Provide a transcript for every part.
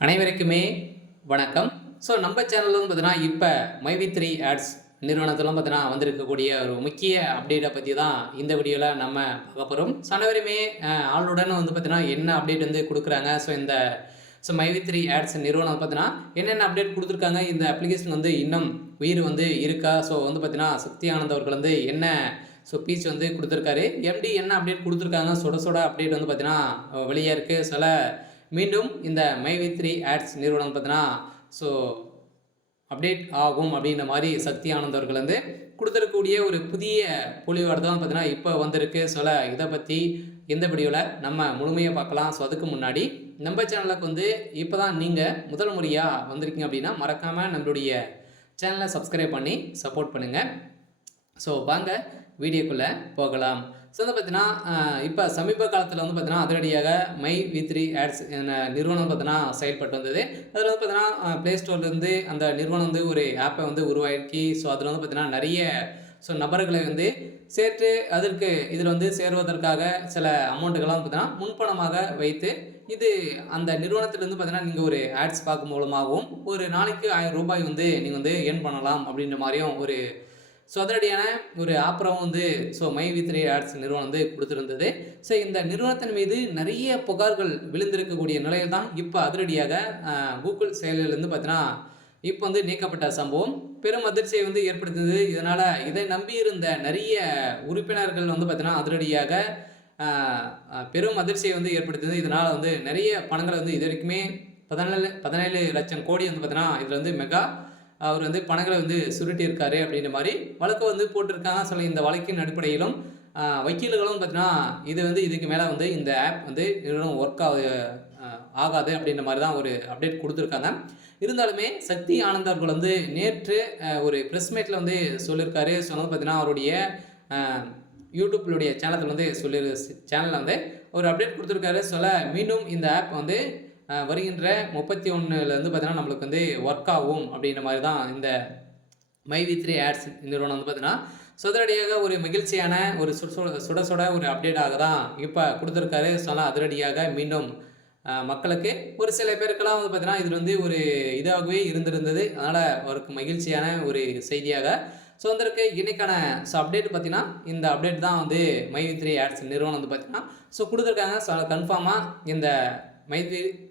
அனைவருக்குமே வணக்கம். ஸோ நம்ம சேனல்ல வந்து பார்த்தீங்கன்னா, இப்ப மைவி3 ஆட்ஸ் நிறுவனத்தில பார்த்தீங்கன்னா, வந்திருக்கக்கூடிய ஒரு முக்கிய அப்டேட்ட பத்தி தான் இந்த வீடியோல நம்ம பார்க்க போறோம். ஸோ அனைவருமே ஆளுடன் வந்து பார்த்தீங்கன்னா, என்ன அப்டேட் வந்து குடுக்குறாங்க. ஸோ மைவி3 ஆட்ஸ் நிறுவனம் பார்த்தீங்கன்னா, என்னென்ன அப்டேட் குடுத்துருக்காங்க. இந்த அப்ளிகேஷன் வந்து இன்னும் உயிர் வந்து இருக்கா? ஸோ வந்து பார்த்தீங்கன்னா, சக்தி ஆனந்த் அவர்கள் வந்து என்ன ஸ்பீச் வந்து குடுத்துருக்காரு. எம்டி என்ன அப்டேட் குடுத்துருக்காங்க. சுட சுட அப்டேட் வந்து பார்த்தீங்கன்னா, வெளியா இருக்கு. மீண்டும் இந்த மைவி3 ஆட்ஸ் நிறுவனம் பார்த்தீங்கன்னா, ஸோ அப்டேட் ஆகும் அப்படின்ற மாரி சக்தி ஆனந்த் அவர்கள் வந்து குடுத்திருக்கக்கூடிய ஒரு புதிய பொலிவோட தான் பார்த்தீங்கன்னா, இப்ப வந்திருக்கு. இத பத்தி இந்த வீடியோல நம்ம முழுமையா பார்க்கலாம். அதுக்கு முன்னாடி நம்ம சேனலுக்கு வந்து இப்ப தான் நீங்க முதல் முறையா வந்திருக்கீங்க அப்படின்னா, மறக்காம நம்மளுடைய சேனல சப்ஸ்கிரைப் பண்ணி சப்போர்ட் பண்ணுங்க. வாங்க வீடியோக்குள்ள போகலாம். வந்து பார்த்தீங்கன்னா, இப்ப சமீப காலத்தில வந்து பார்த்தீங்கன்னா, அதிரடியாக மைவி3 ஆட்ஸ் நிறுவனம் பார்த்தீங்கன்னா செயல்பட்டு வந்தது. அதில வந்து பார்த்தீங்கன்னா, Play Storeலேருந்து அந்த நிறுவனம் வந்து ஒரு ஆப்ப வந்து உருவாக்கி, அதில வந்து பார்த்தீங்கன்னா, நெறைய நபர்களை வந்து சேர்த்து அதற்கு இதில வந்து சேருவதற்காக சில அமௌண்ட்டுகள்லாம் பார்த்தீங்கன்னா, முன்பணமாக வைத்து, இது அந்த நிறுவனத்திலிருந்து பார்த்தீங்கன்னா, நீங்க ஒரு ஆட்ஸ் பார்க்கும் மூலமாகவும், ஒரு நாளைக்கு ரூ. 1000 வந்து நீங்க வந்து எர்ன் பண்ணலாம் அப்படின்ற மாரியும் ஒரு அதிரடியான ஒரு ஆஃபரும் வந்து மைவி3 ஆட்ஸ் நிறுவனம் வந்து குடுத்திருந்தது. இந்த நிறுவனத்தின் மீது நெறைய புகார்கள் விழுந்திருக்கக்கூடிய நிலையில் தான் இப்ப அதிரடியாக Google செயலிலிருந்து பார்த்தீங்கன்னா, இப்ப வந்து நீக்கப்பட்ட சம்பவம் பெரும் அதிர்ச்சியை வந்து ஏற்படுத்தியது. இதனால இதை நம்பியிருந்த நெறைய உறுப்பினர்கள் வந்து பார்த்தீங்கன்னா, அதிரடியாக அ அ பெரும் அதிர்ச்சியை வந்து ஏற்படுத்தியது. இதனால வந்து நெறைய பணங்கள வந்து இதுவரைக்குமே 17 லட்சம் கோடி வந்து பார்த்தீங்கன்னா, இதுல வந்து அவர் வந்து பணங்கள வந்து சுருட்டியிருக்காரு அப்படின்ற மாரி வழக்கு வந்து போட்டிருக்காங்க. இந்த வழக்கின் அடிப்படையிலும் வக்கீல்களும் பார்த்தீங்கன்னா, இது வந்து இதுக்கு மேல வந்து இந்த ஆப் வந்து நிறுவனம் ஒர்க் ஆகாது அப்படின்ற மாரி தான் ஒரு அப்டேட் குடுத்திருக்காங்க. இருந்தாலுமே சக்தி ஆனந்த் அவர்கள் வந்து நேற்று ஒரு பிரஸ் மீட்ல வந்து சொல்லியிருக்காரு. வந்து பார்த்தீங்கன்னா, அவருடைய அ யூடியூப்லுடைய சேனல்ல வந்து சேனல்ல வந்து ஒரு அப்டேட் குடுத்திருக்காரு. மீண்டும் இந்த ஆப் வந்து வருகின்ற 31லேருந்து பார்த்தீங்கன்னா, நம்மளுக்கு வந்து ஒர்க் ஆகும் அப்படின்ற மாரி தான் இந்த மைவி3 ஆட்ஸ் நிறுவனம் வந்து பார்த்தீங்கன்னா, அதிரடியாக ஒரு மகிழ்ச்சியான ஒரு சுட சுட ஒரு அப்டேட்டாக தான் இப்ப குடுத்திருக்காரு. அதிரடியாக மீண்டும் மக்களுக்கு ஒரு சில பேருக்கெல்லாம் வந்து பார்த்தீங்கன்னா, இது வந்து ஒரு இதாகவே இருந்திருந்தது. அதனால அவருக்கு மகிழ்ச்சியான ஒரு செய்தியாக வந்திருக்கு. இன்னைக்கான அப்டேட் பார்த்தீங்கன்னா, இந்த அப்டேட் தான் வந்து மைவி3 ஆட்ஸ் நிறுவனம் வந்து பார்த்தீங்கன்னா, குடுத்திருக்காங்க. கன்ஃபார்மா இந்த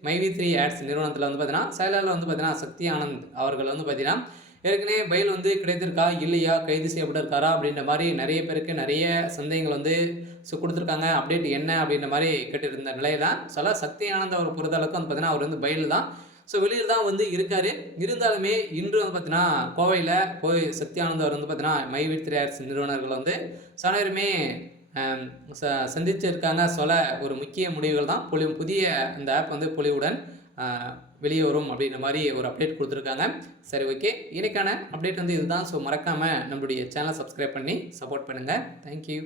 மைவி3 ஆட்ஸ் நிறுவனத்தில வந்து பார்த்தீங்கன்னா, செயலாளர் வந்து பார்த்தீங்கன்னா, சக்தி ஆனந்த் அவர்கள் வந்து பார்த்தீங்கன்னா, ஏற்கனவே பெயில் வந்து கிடைத்திருக்கா? இல்லையா? கைது செய்யப்பட்டிருக்காரா? அப்படின்ற மாரி நெறைய பேருக்கு நெறைய சந்தேகங்கள் வந்து குடுத்திருக்காங்க. அப்டேட் என்ன? அப்படின்ற மாரி கேட்டிருந்த நிலையில தான் சக்தி ஆனந்த் அவர் பொறுத்தளவுக்கு வந்து பார்த்தீங்கன்னா, அவர் வந்து பெயில் தான். வெளியில தான் வந்து இருக்காரு. இருந்தாலுமே இன்று வந்து பார்த்தீங்கன்னா, கோவையில போய் சக்தி ஆனந்த் அவர் வந்து பார்த்தீங்கன்னா, மைவி3 ஆட்ஸ் நிறுவனர்கள் வந்து அனைவருமே அம் ச சந்திச்சிருக்காங்க. ஒரு முக்கிய முடிவுகள் தான் புதிய இந்த ஆப் வந்து பொலிவுடன் அ வெளிய வரும் அப்படின்ற மாரி ஒரு அப்டேட் குடுத்திருக்காங்க. சரி, ஓகே. இன்னைக்கான அப்டேட் வந்து இதுதான். மறக்காம நம்மளுடைய சேனல சப்ஸ்கிரைப் பண்ணி சப்போர்ட் பண்ணுங்க. Thank you.